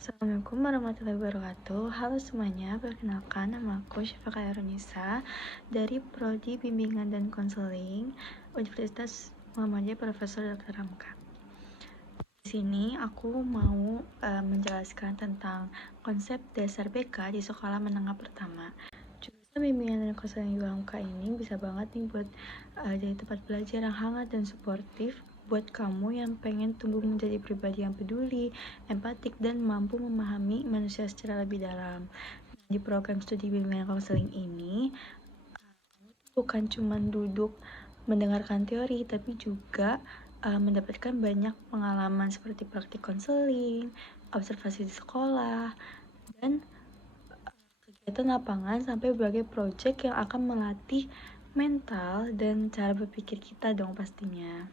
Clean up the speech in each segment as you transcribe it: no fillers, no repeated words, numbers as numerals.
Assalamualaikum warahmatullahi wabarakatuh. Halo semuanya, perkenalkan nama aku Syifa Khairunisa dari Prodi Bimbingan dan Konseling Universitas Muhammadiyah Profesor Dr. Hamka. Di sini aku mau menjelaskan tentang konsep dasar BK di sekolah menengah pertama. Jurusan Bimbingan dan Konseling UHAMKA ini bisa banget nih buat jadi tempat belajar yang hangat dan suportif buat kamu yang pengen tumbuh menjadi pribadi yang peduli, empatik, dan mampu memahami manusia secara lebih dalam. Di program studi bimbingan konseling ini, bukan cuma duduk mendengarkan teori, tapi juga mendapatkan banyak pengalaman seperti praktik konseling, observasi di sekolah, dan kegiatan lapangan sampai berbagai proyek yang akan melatih mental dan cara berpikir kita dong pastinya.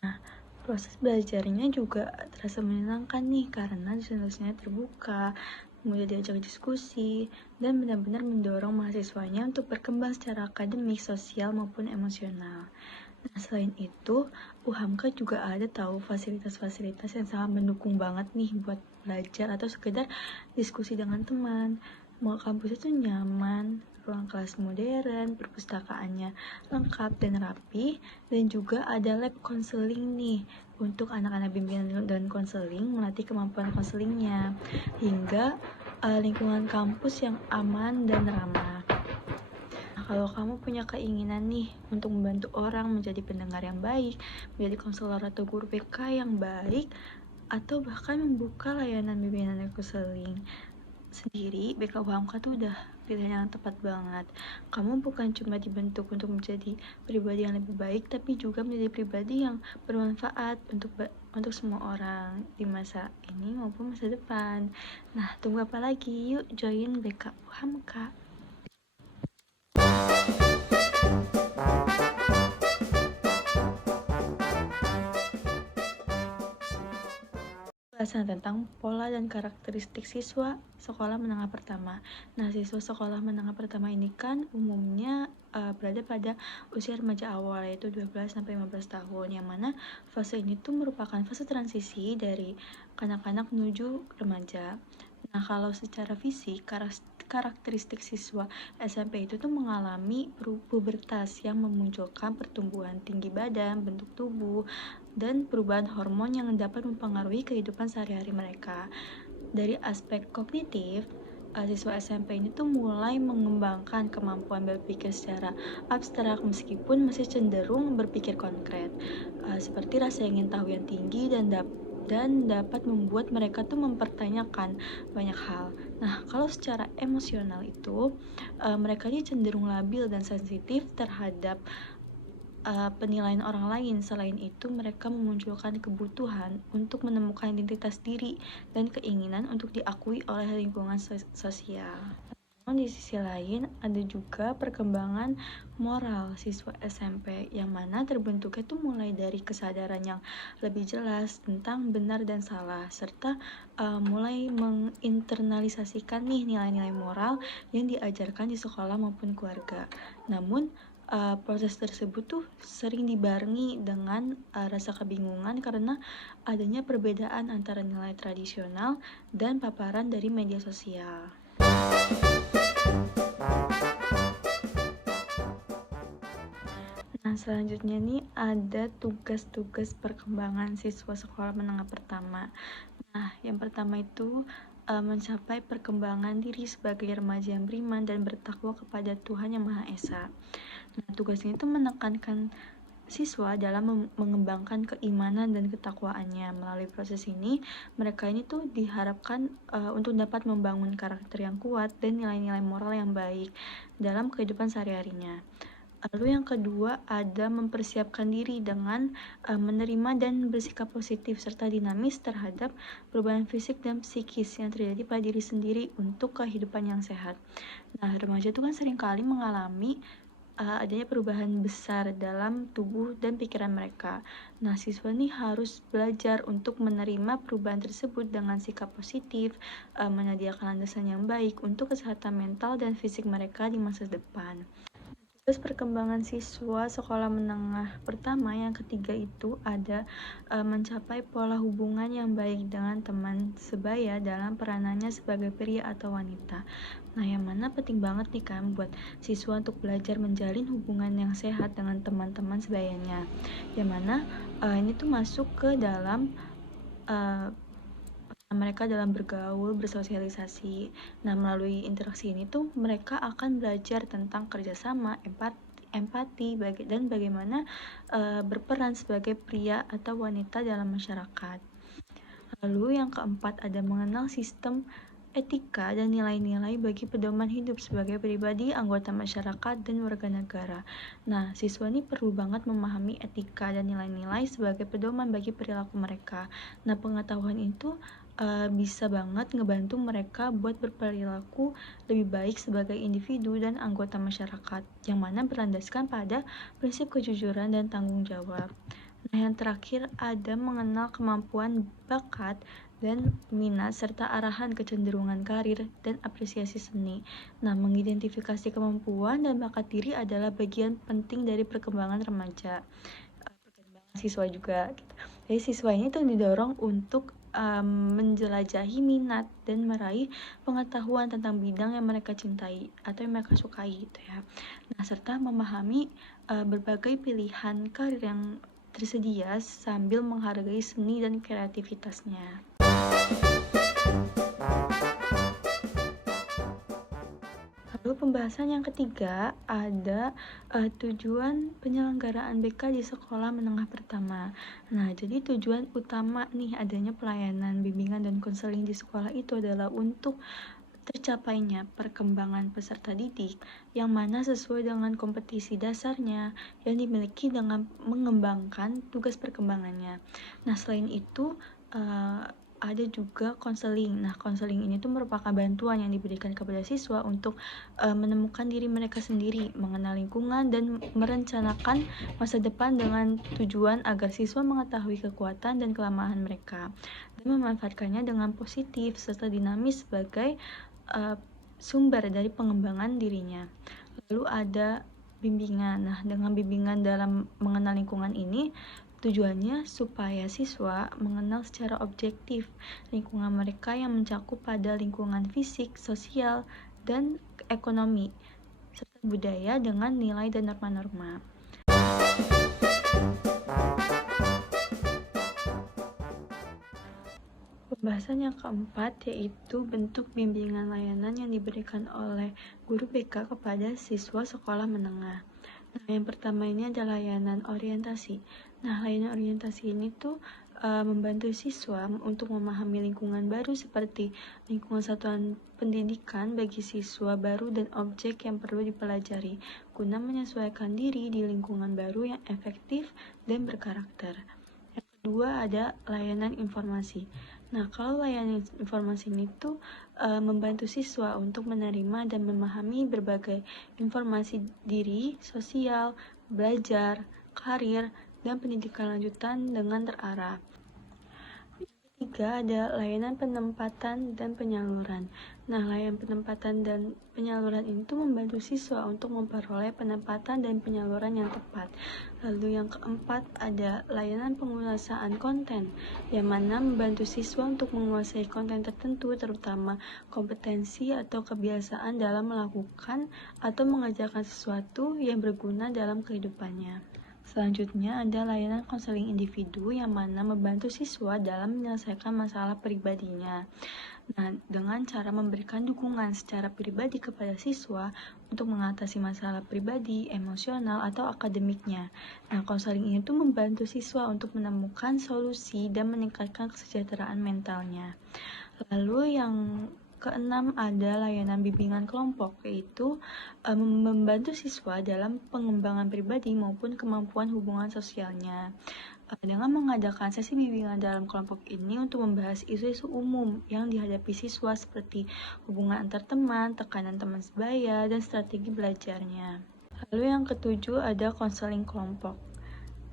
Nah, proses belajarnya juga terasa menyenangkan nih karena dosen-dosennya terbuka, mudah diajak diskusi, dan benar-benar mendorong mahasiswanya untuk berkembang secara akademik, sosial, maupun emosional. Nah, selain itu, UHAMKA juga ada tahu fasilitas-fasilitas yang sangat mendukung banget nih buat belajar atau sekedar diskusi dengan teman. Mau kampus itu nyaman, ruang kelas modern, perpustakaannya lengkap dan rapi, dan juga ada lab konseling nih untuk anak-anak bimbingan dan konseling melatih kemampuan konselingnya, hingga lingkungan kampus yang aman dan ramah. Kalau kamu punya keinginan nih untuk membantu orang menjadi pendengar yang baik, menjadi konselor atau guru BK yang baik, atau bahkan membuka layanan bimbingan dan konseling sendiri, BK UHAMKA tuh udah pilihan yang tepat banget. Kamu bukan cuma dibentuk untuk menjadi pribadi yang lebih baik, tapi juga menjadi pribadi yang bermanfaat untuk semua orang di masa ini maupun masa depan. Nah, tunggu apa lagi? Yuk join BK UHAMKA. Pembahasan tentang pola dan karakteristik siswa sekolah menengah pertama. Nah, siswa sekolah menengah pertama ini kan umumnya berada pada usia remaja awal, yaitu 12-15 tahun, yang mana fase ini tuh merupakan fase transisi dari kanak-kanak menuju remaja. Nah, kalau secara fisik, karakteristik siswa SMP itu tuh mengalami pubertas yang memunculkan pertumbuhan tinggi badan, bentuk tubuh, dan perubahan hormon yang dapat mempengaruhi kehidupan sehari-hari mereka. Dari aspek kognitif, siswa SMP ini tuh mulai mengembangkan kemampuan berpikir secara abstrak meskipun masih cenderung berpikir konkret, seperti rasa ingin tahu yang tinggi dan dapat membuat mereka tuh mempertanyakan banyak hal. Nah, kalau secara emosional itu mereka ini cenderung labil dan sensitif terhadap penilaian orang lain. Selain itu, mereka memunculkan kebutuhan untuk menemukan identitas diri dan keinginan untuk diakui oleh lingkungan sosial. Namun di sisi lain, ada juga perkembangan moral siswa SMP yang mana terbentuknya itu mulai dari kesadaran yang lebih jelas tentang benar dan salah, serta mulai menginternalisasikan nih nilai-nilai moral yang diajarkan di sekolah maupun keluarga. Namun proses tersebut tuh sering dibarengi dengan rasa kebingungan karena adanya perbedaan antara nilai tradisional dan paparan dari media sosial. Nah, selanjutnya nih ada tugas-tugas perkembangan siswa sekolah menengah pertama. Nah, yang pertama itu mencapai perkembangan diri sebagai remaja yang beriman dan bertakwa kepada Tuhan Yang Maha Esa. Nah, tugas ini tuh menekankan siswa dalam mengembangkan keimanan dan ketakwaannya. Melalui proses ini, mereka ini tuh diharapkan untuk dapat membangun karakter yang kuat dan nilai-nilai moral yang baik dalam kehidupan sehari-harinya. Lalu yang kedua ada mempersiapkan diri dengan menerima dan bersikap positif serta dinamis terhadap perubahan fisik dan psikis yang terjadi pada diri sendiri untuk kehidupan yang sehat. Nah, remaja itu kan seringkali mengalami adanya perubahan besar dalam tubuh dan pikiran mereka. Nah, siswa ini harus belajar untuk menerima perubahan tersebut dengan sikap positif, menyediakan landasan yang baik untuk kesehatan mental dan fisik mereka di masa depan. Terus perkembangan siswa sekolah menengah pertama yang ketiga itu ada mencapai pola hubungan yang baik dengan teman sebaya dalam peranannya sebagai pria atau wanita. Nah, yang mana penting banget nih kan buat siswa untuk belajar menjalin hubungan yang sehat dengan teman-teman sebayanya. Yang mana ini tuh masuk ke dalam uh, mereka dalam bergaul, bersosialisasi. Nah, melalui interaksi ini tuh mereka akan belajar tentang kerjasama, empati, dan bagaimana berperan sebagai pria atau wanita dalam masyarakat. Lalu yang keempat ada mengenal sistem etika dan nilai-nilai bagi pedoman hidup sebagai pribadi, anggota masyarakat, dan warga negara. Nah, siswa ini perlu banget memahami etika dan nilai-nilai sebagai pedoman bagi perilaku mereka. Nah, pengetahuan itu bisa banget ngebantu mereka buat berperilaku lebih baik sebagai individu dan anggota masyarakat, yang mana berlandaskan pada prinsip kejujuran dan tanggung jawab. Nah, yang terakhir ada mengenal kemampuan, bakat, dan minat serta arahan kecenderungan karir dan apresiasi seni. Nah, mengidentifikasi kemampuan dan bakat diri adalah bagian penting dari perkembangan remaja, perkembangan siswa juga gitu. Jadi siswa ini tuh didorong untuk menjelajahi minat dan meraih pengetahuan tentang bidang yang mereka cintai atau yang mereka sukai gitu ya. Nah, serta memahami berbagai pilihan karir yang tersedia sambil menghargai seni dan kreativitasnya. Lalu pembahasan yang ketiga ada tujuan penyelenggaraan BK di sekolah menengah pertama. Nah, jadi tujuan utama nih adanya pelayanan, bimbingan, dan konseling di sekolah itu adalah untuk tercapainya perkembangan peserta didik yang mana sesuai dengan kompetisi dasarnya yang dimiliki dengan mengembangkan tugas perkembangannya. Nah, selain itu ada juga konseling. Nah, konseling ini tuh merupakan bantuan yang diberikan kepada siswa untuk menemukan diri mereka sendiri, mengenal lingkungan, dan merencanakan masa depan dengan tujuan agar siswa mengetahui kekuatan dan kelemahan mereka dan memanfaatkannya dengan positif serta dinamis sebagai sumber dari pengembangan dirinya. Lalu ada bimbingan. Nah, dengan bimbingan dalam mengenal lingkungan ini tujuannya supaya siswa mengenal secara objektif lingkungan mereka yang mencakup pada lingkungan fisik, sosial, dan ekonomi, serta budaya dengan nilai dan norma-norma. Pembahasan yang keempat yaitu bentuk bimbingan layanan yang diberikan oleh guru BK kepada siswa sekolah menengah. Nah, yang pertama ini adalah layanan orientasi. Nah, layanan orientasi ini tuh membantu siswa untuk memahami lingkungan baru seperti lingkungan satuan pendidikan bagi siswa baru dan objek yang perlu dipelajari guna menyesuaikan diri di lingkungan baru yang efektif dan berkarakter. Yang kedua ada layanan informasi. Nah, kalau layanan informasi ini tuh membantu siswa untuk menerima dan memahami berbagai informasi diri, sosial, belajar, karir, dan pendidikan lanjutan dengan terarah. Ketiga ada layanan penempatan dan penyaluran. Nah, layanan penempatan dan penyaluran ini tuh membantu siswa untuk memperoleh penempatan dan penyaluran yang tepat. Lalu yang keempat ada layanan penguasaan konten, yang mana membantu siswa untuk menguasai konten tertentu, terutama kompetensi atau kebiasaan dalam melakukan atau mengerjakan sesuatu yang berguna dalam kehidupannya. Selanjutnya ada layanan konseling individu yang mana membantu siswa dalam menyelesaikan masalah pribadinya. Nah, dengan cara memberikan dukungan secara pribadi kepada siswa untuk mengatasi masalah pribadi, emosional, atau akademiknya. Nah, konseling ini tuh membantu siswa untuk menemukan solusi dan meningkatkan kesejahteraan mentalnya. Lalu yang keenam ada layanan bimbingan kelompok, yaitu membantu siswa dalam pengembangan pribadi maupun kemampuan hubungan sosialnya. Dengan mengadakan sesi bimbingan dalam kelompok ini untuk membahas isu-isu umum yang dihadapi siswa seperti hubungan antar teman, tekanan teman sebaya, dan strategi belajarnya. Lalu yang ketujuh ada konseling kelompok.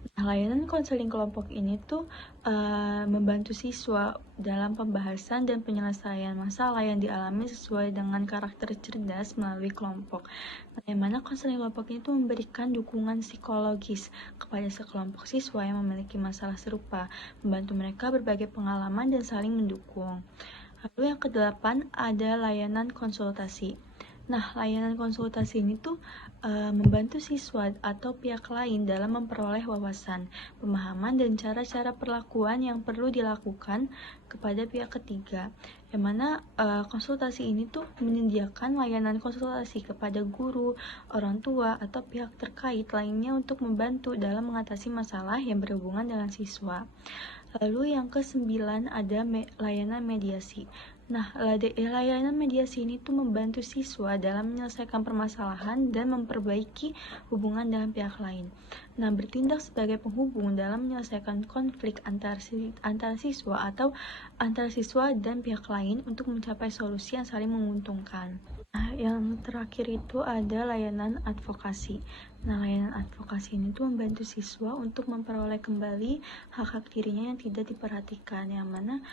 Nah, layanan konseling kelompok ini tuh membantu siswa dalam pembahasan dan penyelesaian masalah yang dialami sesuai dengan karakter cerdas melalui kelompok. Nah, yang mana konseling kelompok ini tuh memberikan dukungan psikologis kepada sekelompok siswa yang memiliki masalah serupa, membantu mereka berbagi pengalaman dan saling mendukung. Lalu yang kedelapan ada layanan konsultasi. Nah, layanan konsultasi ini tuh membantu siswa atau pihak lain dalam memperoleh wawasan, pemahaman, dan cara-cara perlakuan yang perlu dilakukan kepada pihak ketiga. Yang mana konsultasi ini tuh menyediakan layanan konsultasi kepada guru, orang tua, atau pihak terkait lainnya untuk membantu dalam mengatasi masalah yang berhubungan dengan siswa. Lalu yang ke-9 ada layanan mediasi. Nah, layanan mediasi ini tuh membantu siswa dalam menyelesaikan permasalahan dan memperbaiki hubungan dengan pihak lain. Nah, bertindak sebagai penghubung dalam menyelesaikan konflik antar siswa atau antar siswa dan pihak lain untuk mencapai solusi yang saling menguntungkan. Nah, yang terakhir itu ada layanan advokasi. Nah, layanan advokasi ini tuh membantu siswa untuk memperoleh kembali hak-hak dirinya yang tidak diperhatikan, yang mana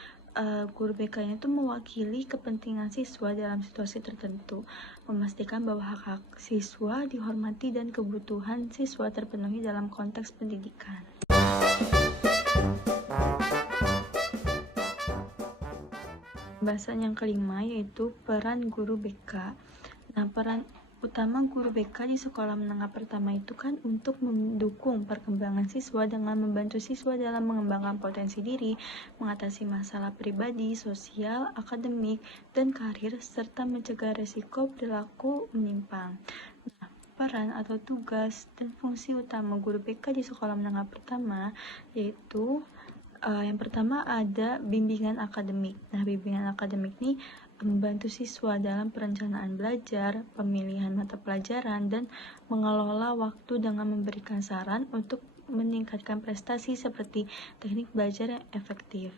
guru BK-nya itu mewakili kepentingan siswa dalam situasi tertentu, memastikan bahwa hak-hak siswa dihormati dan kebutuhan siswa terpenuhi dalam konteks pendidikan. Pembahasan yang kelima yaitu peran guru BK. Nah, peran utama guru BK di sekolah menengah pertama itu kan untuk mendukung perkembangan siswa dengan membantu siswa dalam mengembangkan potensi diri, mengatasi masalah pribadi, sosial, akademik, dan karir, serta mencegah resiko perilaku menyimpang. Nah, peran atau tugas dan fungsi utama guru BK di sekolah menengah pertama yaitu yang pertama ada bimbingan akademik. Nah, bimbingan akademik ini membantu siswa dalam perencanaan belajar, pemilihan mata pelajaran, dan mengelola waktu dengan memberikan saran untuk meningkatkan prestasi seperti teknik belajar yang efektif.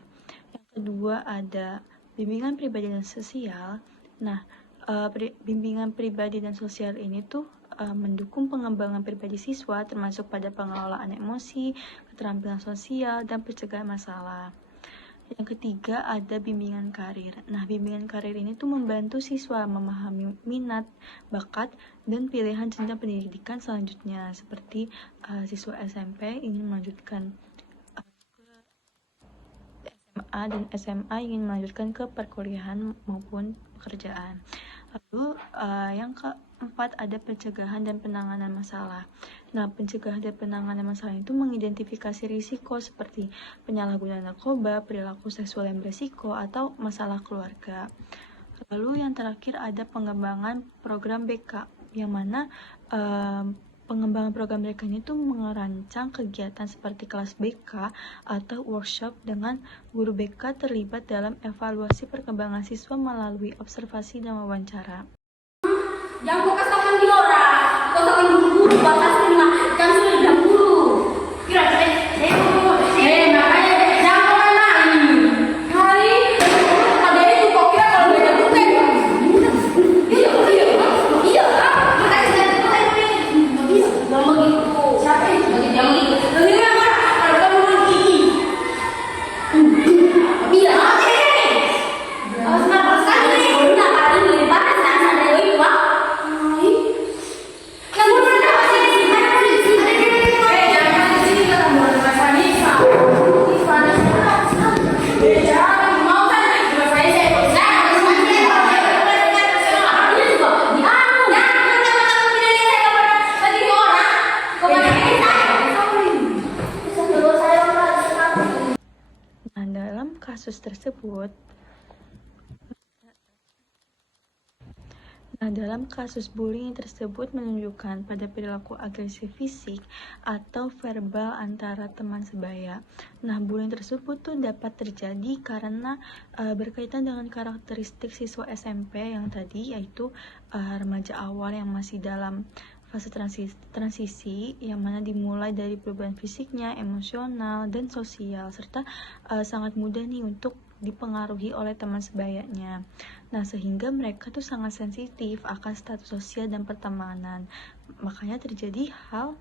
Yang kedua ada bimbingan pribadi dan sosial. Nah, bimbingan pribadi dan sosial ini tuh mendukung pengembangan pribadi siswa termasuk pada pengelolaan emosi, keterampilan sosial, dan pencegahan masalah. Yang ketiga ada bimbingan karir. Nah, bimbingan karir ini tuh membantu siswa memahami minat, bakat, dan pilihan jenjang pendidikan selanjutnya. Seperti siswa SMP ingin melanjutkan ke SMA dan SMA ingin melanjutkan ke perkuliahan maupun pekerjaan. Lalu yang keempat ada pencegahan dan penanganan masalah. Nah, pencegahan dan penanganan masalah itu mengidentifikasi risiko seperti penyalahgunaan narkoba, perilaku seksual yang berisiko, atau masalah keluarga. Lalu yang terakhir ada pengembangan program BK, yang mana pengembangan program BK ini tuh merancang kegiatan seperti kelas BK atau workshop dengan guru BK terlibat dalam evaluasi perkembangan siswa melalui observasi dan wawancara. Jangan kau katakan di orang, kau katakan guru, batas terima, kan sudah jam guru. Kira makanya jangan kau main-main. Hari, ada itu kau kira kalau beda bukan? Iya, makanya jangan kau main-main. Gak begitu. Siapa yang jangan begitu? Nanti apa? Kalau kamu mau gigi. Iya, awas marah sekali. Udah kali ini bahas dasar dari itu, Pak. Nah, dalam kasus tersebut, dalam kasus bullying tersebut menunjukkan pada perilaku agresif fisik atau verbal antara teman sebaya. Nah, bullying tersebut tuh dapat terjadi karena berkaitan dengan karakteristik siswa SMP yang tadi, yaitu remaja awal yang masih dalam fase transisi yang mana dimulai dari perubahan fisiknya, emosional, dan sosial, serta sangat mudah nih untuk dipengaruhi oleh teman sebayanya. Nah, sehingga mereka tuh sangat sensitif akan status sosial dan pertemanan. Makanya terjadi hal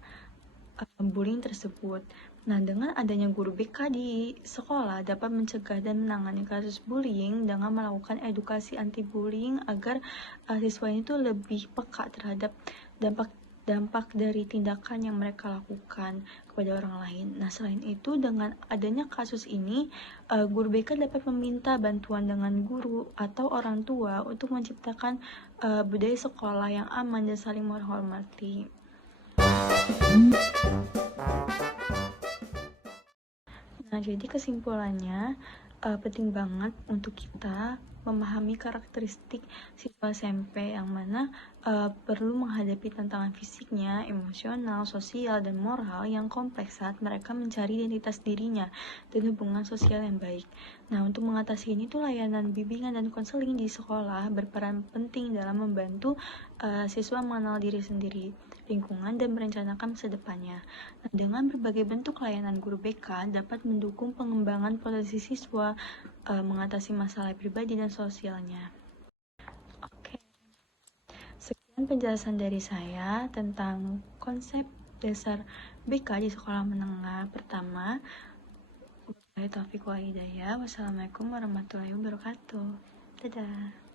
bullying tersebut. Nah, dengan adanya guru BK di sekolah dapat mencegah dan menangani kasus bullying dengan melakukan edukasi anti-bullying agar siswa itu lebih peka terhadap dampak dari tindakan yang mereka lakukan kepada orang lain. Nah, selain itu, dengan adanya kasus ini, guru BK dapat meminta bantuan dengan guru atau orang tua untuk menciptakan budaya sekolah yang aman dan saling menghormati. Nah, jadi kesimpulannya, penting banget untuk kita memahami karakteristik siswa SMP yang mana perlu menghadapi tantangan fisiknya, emosional, sosial, dan moral yang kompleks saat mereka mencari identitas dirinya dan hubungan sosial yang baik. Nah, untuk mengatasi ini tuh layanan bimbingan dan konseling di sekolah berperan penting dalam membantu siswa mengenal diri sendiri, lingkungan, dan merencanakan masa depannya. Nah, dengan berbagai bentuk layanan guru BK dapat mendukung pengembangan potensi siswa, mengatasi masalah pribadi dan sosialnya. Oke, sekian penjelasan dari saya tentang konsep dasar BK di sekolah menengah pertama. Wabillahi taufiq wal hidayah. Wassalamualaikum warahmatullahi wabarakatuh. Dadah.